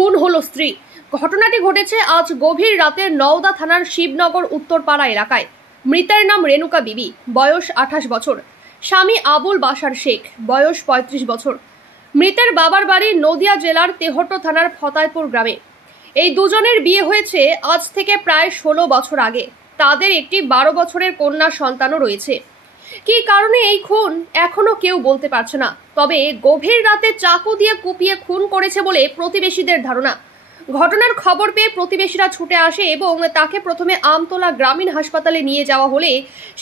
খুন হলো স্ত্রী। ঘটনাটি ঘটেছে আজ গভীর রাতে নওদা থানার শিবনগর উত্তরপাড়া এলাকায়। মৃতের নাম রেণুকা বিবি, বয়স 28 বছর। স্বামী আবুল বাশার শেখ, বয়স 35 বছর। মৃতের বাবার বাড়ি নদিয়া জেলার তেহট্ট থানার ফতাইপুর গ্রামে। এই দুজনের বিয়ে হয়েছে আজ থেকে প্রায় 16 বছর আগে। তাদের একটি 12 বছরের কন্যা সন্তানও রয়েছে। কি কারণে এই খুন এখনো কেউ বলতে পারছে না, তবে গভীর রাতে চাকু দিয়ে কুপিয়ে খুন করেছে বলে প্রতিবেশীদের ধারণা। ঘটনার খবর পেয়ে প্রতিবেশীরা ছুটে আসে এবং তাকে প্রথমে আমতলা গ্রামীণ হাসপাতালে নিয়ে যাওয়া হলে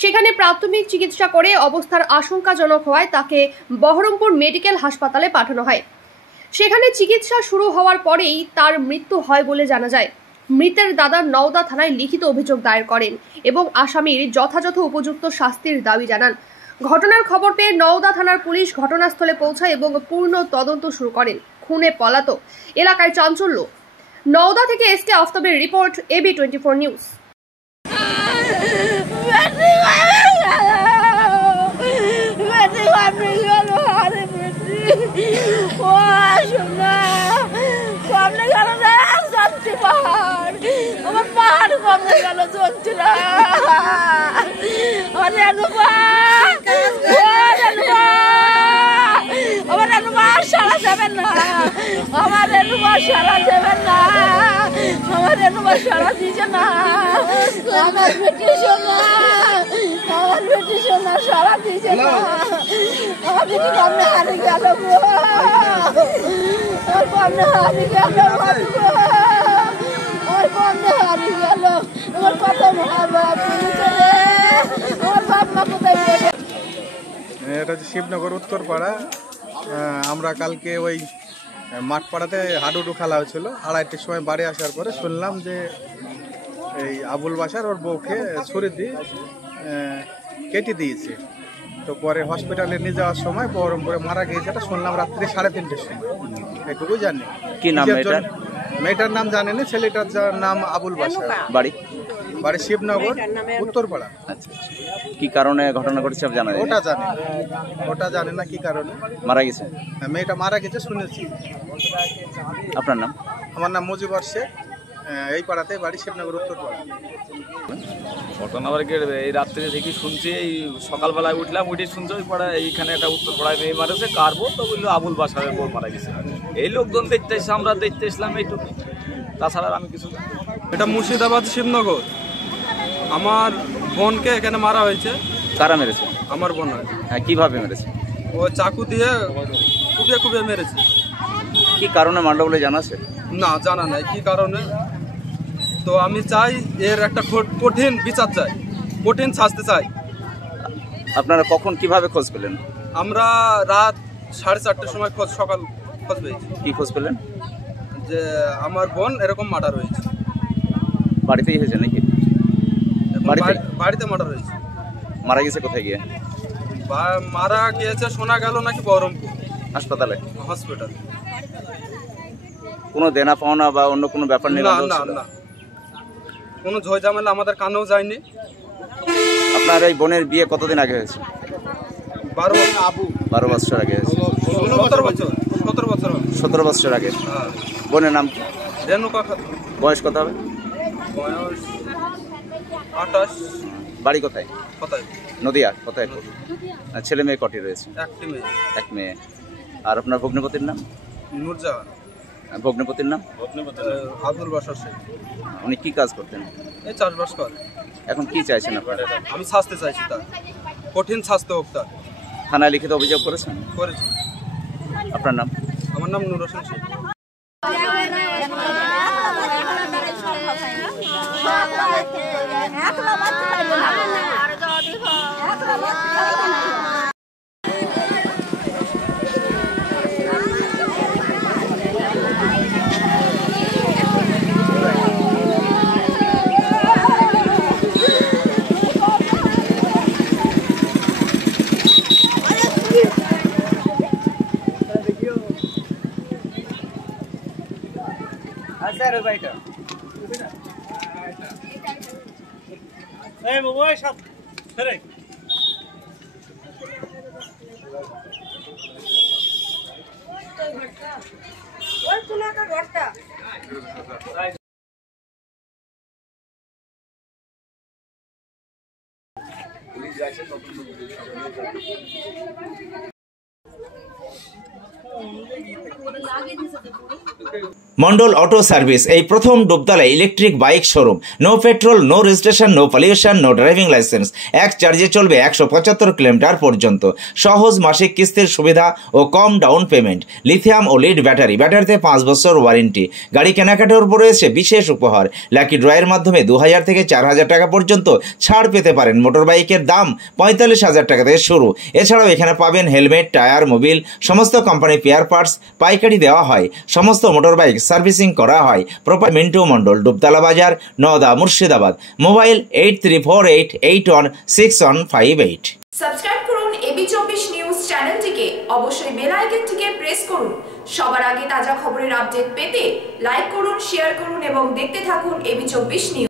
সেখানে প্রাথমিক চিকিৎসা করে অবস্থার আশঙ্কাজনক হওয়ায় তাকে বহরমপুর মেডিকেল হাসপাতালে পাঠানো হয়। সেখানে চিকিৎসা শুরু হওয়ার পরেই তার মৃত্যু হয় বলে জানা যায়। মৃতের দাদা নওদা থানায় লিখিত অভিযোগ দায়ের করেন এবং আসামির যথাযথ উপযুক্ত শাস্তির দাবি জানান। ঘটনার খবর পেয়ে নওদা থানার পুলিশ ঘটনাস্থলে পৌঁছায় এবং পূর্ণ তদন্ত শুরু করেন। খুনে পলাতক, এলাকায় চাঞ্চল্য। নওদা থেকে এসকে আফতাবের রিপোর্ট, AB24 নিউজ। আমার পাহাড় কমে গেল, চলছে না। আমার সারা যাবেন না, আমার সারা যাবেন না, আমার সারা দিচ্ছে না। আমার বেটি সোনা, আমার বেটি সোনা সারা দিচ্ছে না। আমার বেটি কমে হারিয়ে গেল গো, আমার কমে হারিয়ে গেল গো, আমার কমে হারিয়ে গেল। আমার কত মা বাপ, আমার বাপ মা কোথায় গেল? এটা হচ্ছে শিবনগর উত্তরপাড়া। আমরা কালকে ওই মাঠপাড়াতে হাডুডু খেলা হয়েছিল। 2:30টার সময় বাড়ি আসার পরে শুনলাম যে এই আবুল বাশার ওর বউকে ছুরি দিয়ে কেটে দিয়েছে। তো পরে হসপিটালে নিয়ে যাওয়ার সময় বহরমপুরে মারা গিয়েছে, এটা শুনলাম রাত্রি 3:30টার সময়। এটুকু জানি। কি নাম মেয়েটার? মেয়েটার নাম জানি না, ছেলেটার নাম আবুল বাশার। বাড়ি বাড়ি শিবনগর উত্তরপাড়া। আচ্ছা, কি কারণে ঘটনা ঘটেছে জানা যায়? ওটা জানি না কি কারণে মারা গেছে। মেয়েটা মারা গেছে শুনেছি। আপনার নাম? আমার নাম মুজিবর শেখ, এই পাড়াতে বাড়ি, শিবনগর উত্তরপাড়া। ঘটনা এই রাত্রে থেকে শুনছি, এই সকালবেলায় উঠলাম, উঠে শুনছি ওই পাড়ায় এইখানে একটা উত্তরপাড়ায় মেয়ে মারেছে। কার বউ? তো বললো আবুল বাশারের বউ মারা গেছে। এই লোকজন দেখতে এসে আমরা দেখতে এসলাম, এইটুকু, তাছাড়া আমি কিছু। এটা মুর্শিদাবাদ শিবনগর। আমার বোনকে এখানে মারা হয়েছে। কারা মেরেছে? আমার বোন। হ্যাঁ, কিভাবে মেরেছে? ও চাকু দিয়ে কুপিয়ে কুপিয়ে মেরেছে। কি কারণে মারলো বলে জানা আছে? না, জানা নাই কি কারণে। তো আমি চাই এর একটা কঠিন বিচার চাই, কঠিন শাস্তি চাই। আপনারা কখন কিভাবে খোঁজ পেলেন? আমরা রাত 4:30টার সময় সকাল খোঁজ পেয়েছি। কি খোঁজ পেলেন? যে আমার বোন এরকম মার্ডার হয়েছে। বাড়িতেই হয়েছে নাকি? বাড়িতে মার্ডার হয়েছে। মারা গেছে কোথায় গিয়ে? মারা গিয়েছে শোনা গেল নাকি বহরমপুর হাসপাতালে। হসপিটাল। কোনো দেনা পাওনা বা অন্য কোনো ব্যাপার নেই? না না না, কোনো ঝয় ঝামেলা আমাদের কানেও যায়নি। আপনার এই বোনের বিয়ে কতদিন আগে হয়েছে? 12 বছর আগে হয়েছে। 17 বছর আগে। বোনের নাম কি? রেণুকা খাতুন। বয়স কত হবে? বয়স 28। বাড়ি কোথায়? নদিয়া। কোথায়? ছেলে মেয়ে কটি রয়েছে? এক মেয়ে। আর আপনার ভগ্নিপতির নাম? নূরজাহান। ভগ্নিপতির নাম? আবুল বাশার শেখ। উনি কি কাজ করতেন? এই চাষবাস করে। এখন কি চাইছেন আপনারা? আমি শাস্তি চাইছি, তার কঠিন শাস্তি হোক। তার থানায় লিখিত অভিযোগ করেছেন? করেছি। আপনার নাম? আমার নাম নুর হোসেন শেখ। মন্ডল অটো সার্ভিস এই প্রথম ডুবতলায় electric bike showroom. No petrol, no registration, no pollution, no driving licence. এক চার্জে চলবে 175 কিলোমিটার পর্যন্ত। সহজ মাসিক কিস্তির সুবিধা ও কম ডাউন পেমেন্ট। লিথিয়াম ও লিড ব্যাটারি, ব্যাটারিতে 5 বছর ওয়ারেন্টি। গাড়ি কেনাকাটার উপর রয়েছে বিশেষ উপহার। লাকি ড্রয়ের মাধ্যমে 2000 থেকে 4000 টাকা পর্যন্ত ছাড় পেতে পারেন। মোটর বাইকের দাম 45,000 টাকা থেকে শুরু। এছাড়াও এখানে পাবেন হেলমেট, টায়ার, মোবিল, সমস্ত কোম্পানির পেয়ার পার্টস পাইকারি দেওয়া হয়। সমস্ত মোটর বাইক সার্ভিসিং করা হয়। প্রপার মিন্টু মন্ডল, ডুবতলা বাজার, নওদা, মুর্শিদাবাদ। মোবাইল 8348816158। সাবস্ক্রাইব করুন এবি24 নিউজ চ্যানেলটিকে, অবশ্যই বেল আইকনটিকে প্রেস করুন। সবার আগে তাজা খবরের আপডেট পেতে লাইক করুন, শেয়ার করুন এবং দেখতে থাকুন এবি24 নিউজ।